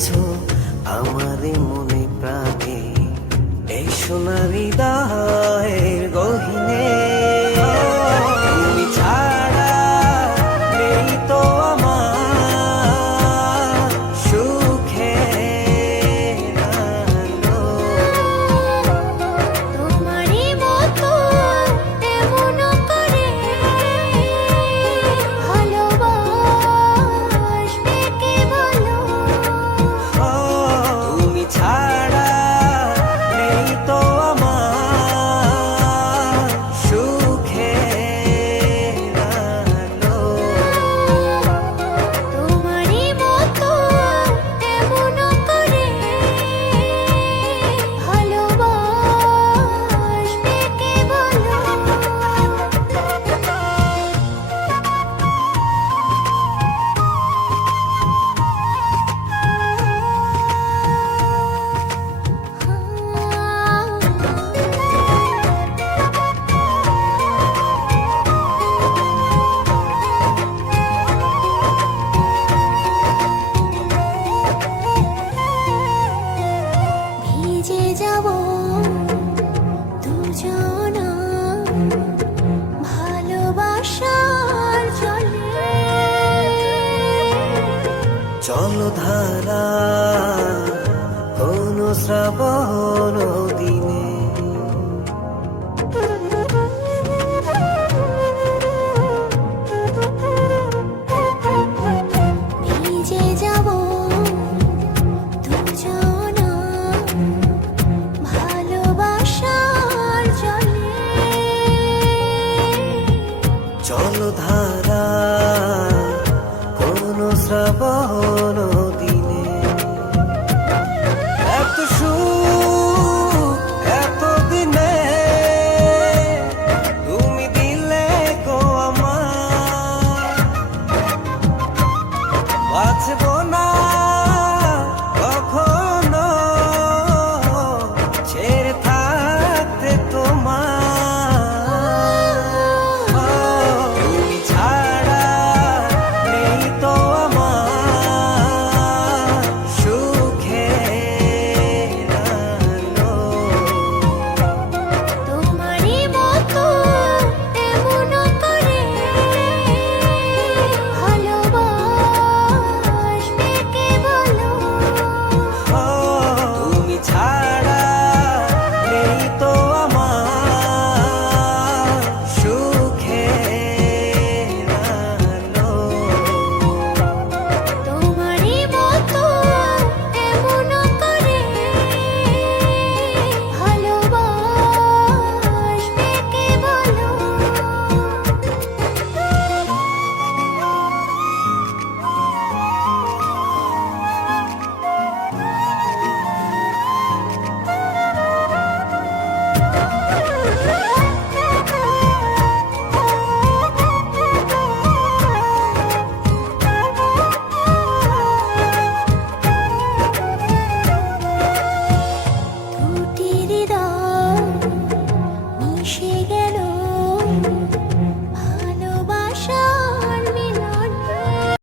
আছো আমারে মনে প্রাণে, এই সোনার হৃদয়ের গহীনে। তুমি ছাড়া নেই তো আমার সুখের আলো। তোমারই মতো এমন করে ভালোবাসবে কে বলো? তুমি ছাড়া নেই তো আমার সুখের আলো। তোমারই মতো এমন করে ভালোবাসবে কে বলো? ভিজে যাব দুজনা ভালোবাসার জলে। জলধারা কোন শ্রাবণ দিনে, ভিজে যাব দুজনা ভালোবাসার জলে। জলধারা কোন শ্রাবণ দিনে। এত সুখ এত দিনে তুমি দিলে গো আমার, বাঁচব